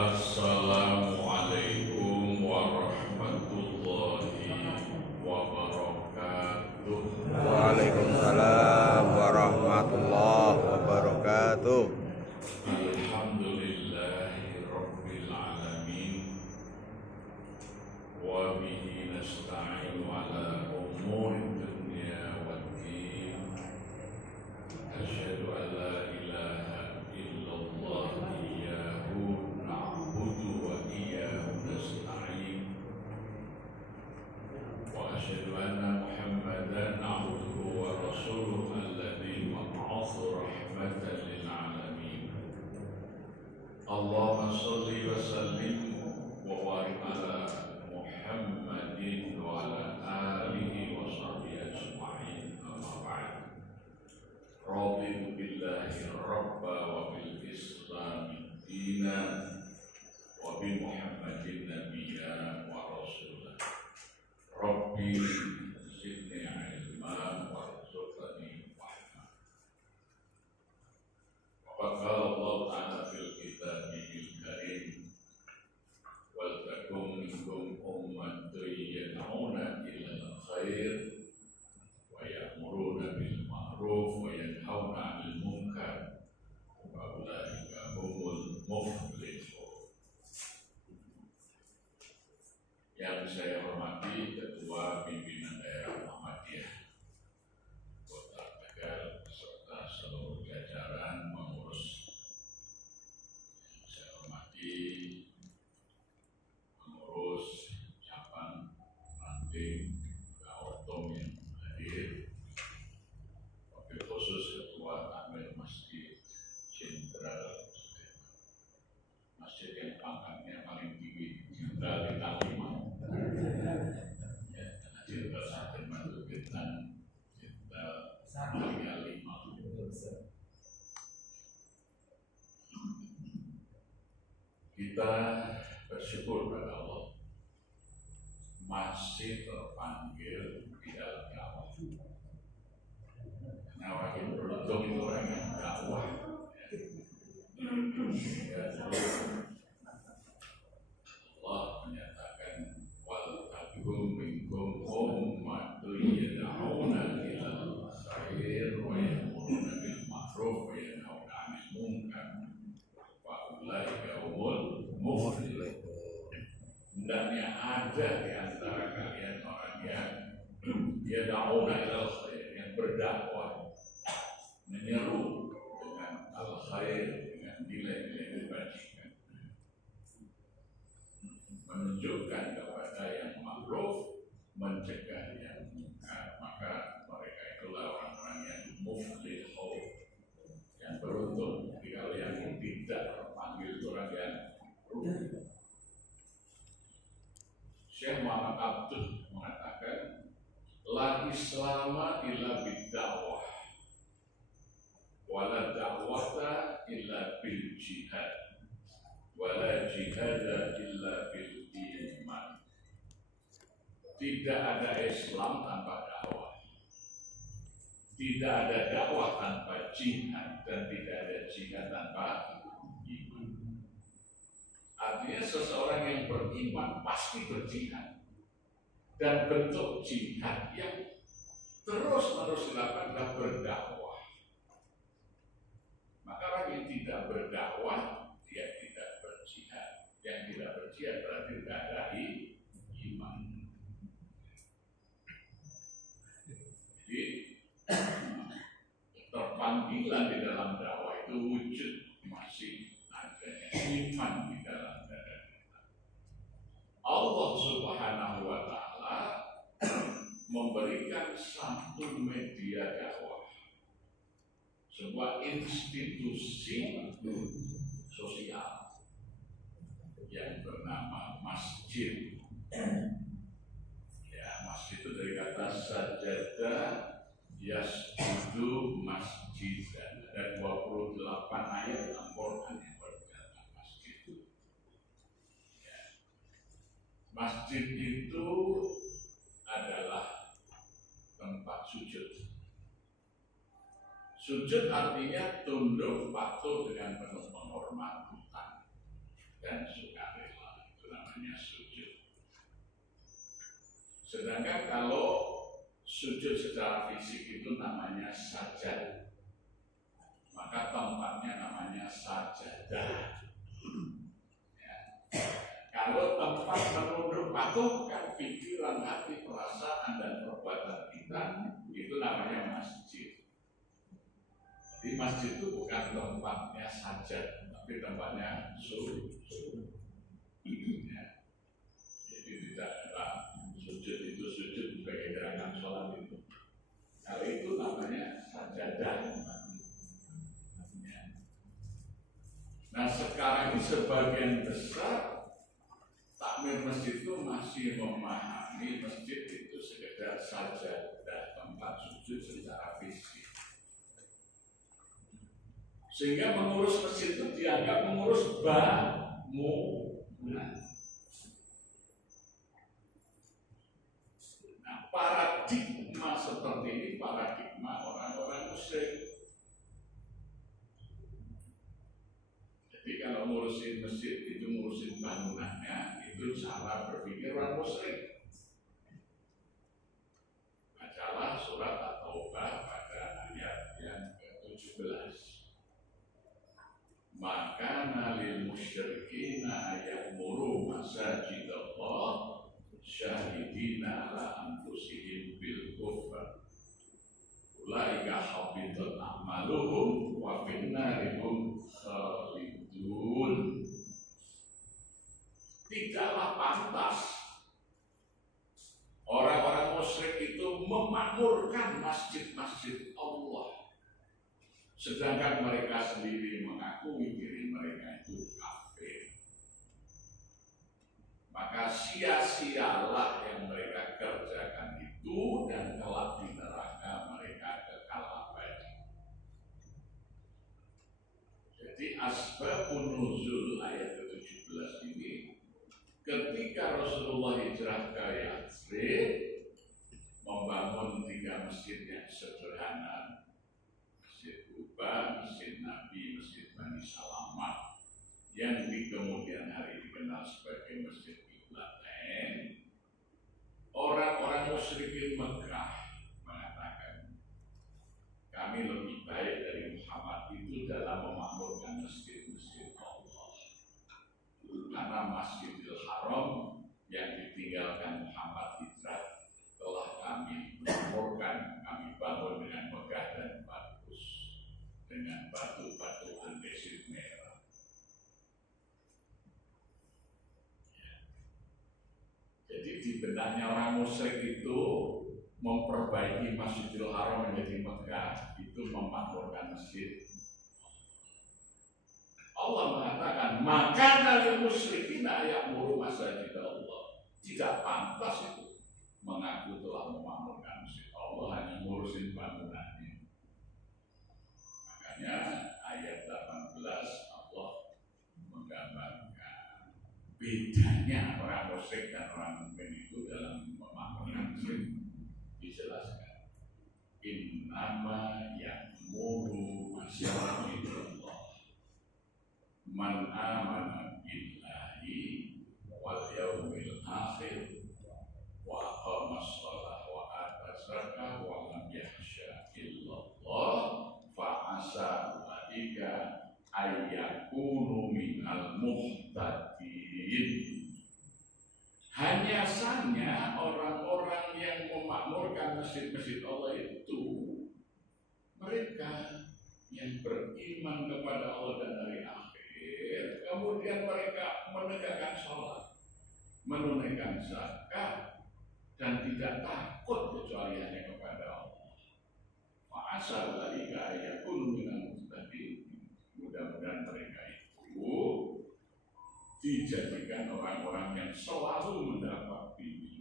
Assalamualaikum warahmatullahi wabarakatuh. Waalaikumsalam warahmatullahi wabarakatuh. Alhamdulillahi rabbil alamin. Wa bihi nasta'inu ala umuri dunya waddin. Asyhadu an la ilaha illallah iyyahu na'budu wa iyyahu nasta'in. Wa asyhadu anna Muhammadan 'abduhu wa rasuluhu alladzi mab'atha rahmatan lil 'alamin. Allahumma shalli wa sallim wa barik ala Muhammadin wa ala alihi wa sahbihi ajma'in. Amma ba'd. Raditu billahi rabba wa bil islami dinan wa bi Muhammadin nabiyya wa rasulah. Rabbi zidni ilma warzuqni fahma. Wa qala Allah ta'ala fil kitabil karim, wal takum minkum ummatun yad'una ilal khair wa ya'muruna bil ma'ruf wa yanhauna 'anil munkar wa ulaika humul muflihun. Yang saya hormati Ketua Pimpinan Daerah Muhammadiyah Kota Tegal beserta seluruh jajaran pengurus. Yang saya hormati pengurus cabang, ranting, Kaotom yang hadir, wabil khusus Ketua Takmir Masjid Jenderal Sudirman, masjid yang pangkatnya paling tinggi, Jenderal Bintang 5. Ya, karena Jenderal Sudirman itu bintang Jenderal paling 5. Kita bersyukur pada Allah masih terpanggil di dalam dakwah. Karena orang yang beruntung itu orang yang dakwah. Allah menyatakan wal takum minkum ummatun yad'una ilal khair wa ya'muruna bil ma'ruf wa yanhauna 'anil munkar wa ulaika humul muflihun. Hendaknya ada di antara kalian orang yang yad'una ilal khair, yang berdakwah, menyeru dengan al khair, dengan nilai-nilai kebajikan, menunjukkan kepada yang ma'ruf, mencegah yang munkar. Maka mereka itulah orang-orang yang muflihun, yang beruntung. Jadi kalau yang tidak terpanggil itu orang yang rugi. Syekh Muhammad Abdul mengatakan, la islama illa bid-da'wah wa la da'wata illa bil jihad wa la jihada illa bil iman. Tidak ada Islam tanpa dakwah, tidak ada dakwah tanpa jihad, dan tidak ada jihad tanpa iman. Artinya seseorang yang beriman pasti berjihad, dan bentuk jihad yang terus-menerus dilakukan adalah berdakwah. Maka orang yang tidak berdakwah, dia tidak berjihad. Yang tidak berjihad berarti tidak ada iman. Jadi terpanggilan di dalam dakwah itu wujud masih adanya iman di dalam dada kita. Allah Subhanahu wa ta'ala memberikan satu media dakwah, sebuah institusi sosial yang bernama masjid. Ya, masjid itu dari kata sajadah yasjudu masjidan. Ada 28 ayat dalam Quran yang berkata masjid. Ya. Masjid itu adalah tempat sujud. Sujud artinya tunduk patuh dengan penuh penghormatan. dan sukarela, itu namanya sujud. Sedangkan kalau sujud secara fisik itu namanya sajad, maka tempatnya namanya sajadah. Ya. Kalau tempat menunduk patuhkan pikiran, hati, perasaan, dan perbuatan kita, itu namanya masjid. Jadi masjid itu bukan tempatnya sajad, tapi tempatnya sujud. Ya. Jadi tidak ada sujud itu sujud sebagai gerakan sholat itu. Kalau itu namanya sajadah. Ya. Nah sekarang ini sebagian besar takmir masjid itu masih memahami masjid itu sekedar sajadah, tempat sujud secara fisik. Sehingga mengurus masjid itu dianggap mengurus bangunan. Nah, paradigma seperti ini paradigma orang-orang musyrik. Jadi kalau ngurusin masjid itu ngurusin bangunannya, itu cara berpikir orang musyrik. Bacalah surat At-Taubah pada ayat yang ke-17. Maka nalil musyrikina ayamuru masajidallah syahidina ala anfusihim bil kufr ulaika habitat a'maluhum wa finnarihum khalidun. Tidaklah pantas orang-orang musyrik itu memakmurkan masjid-masjid Allah, sedangkan mereka sendiri mengakui diri mereka itu kafir. Maka sia-sialah yang mereka kerjakan itu, dan kelak di neraka mereka kekal abadi. Jadi asbabun nuzul ayat ke-17 ini, ketika Rasulullah hijrah ke Yatsrib, membangun 3 masjid yang sederhana, Masjid Kuba, Masjid Nabi, Masjid Bani Salamah, yang di kemudian hari dikenal sebagai Masjid Qiblatain. Orang-orang musyrikin Mekah mengatakan, kami lebih baik dari Muhammad itu dalam memakmurkan masjid-masjid Allah, karena Masjidil Haram yang ditinggalkan Muhammad hijrah telah kami makmurkan, kami bangun dengan megah dan bagus, dengan batu-batu andesit merah. Ya. Jadi di benaknya orang musyrik itu memperbaiki Masjidil Haram menjadi megah, itu memakmurkan masjid. Allah mengatakan, maka nalil musyrikin ya'muru masajid Allah. Tidak pantas itu mengaku telah memakmurkan masjid Allah, hanya ngurusin bangunannya. Makanya ayat 18 Allah menggambarkan bedanya orang musyrik dan orang mukmin itu dalam memakmurkan masjid. Dijelaskan, innama ya'muru masajid Allah man amana billahi wal yaumil akhir wa aqamas shalah wa ata zakah wa lam yakhsha illallah fa asa ulaika ayyakunu minal muhtadin. Hanya saja orang-orang yang memakmurkan masjid-masjid Allah itu mereka yang beriman kepada Allah dan hari akhir, kemudian mereka menegakkan sholat, menunaikan zakat, dan tidak takut kecuali hanya kepada Allah. Fa'asa ulaika ayyakunu minal muhtadin. Mudah-mudahan mereka itu dijadikan orang-orang yang selalu mendapat bimbingan.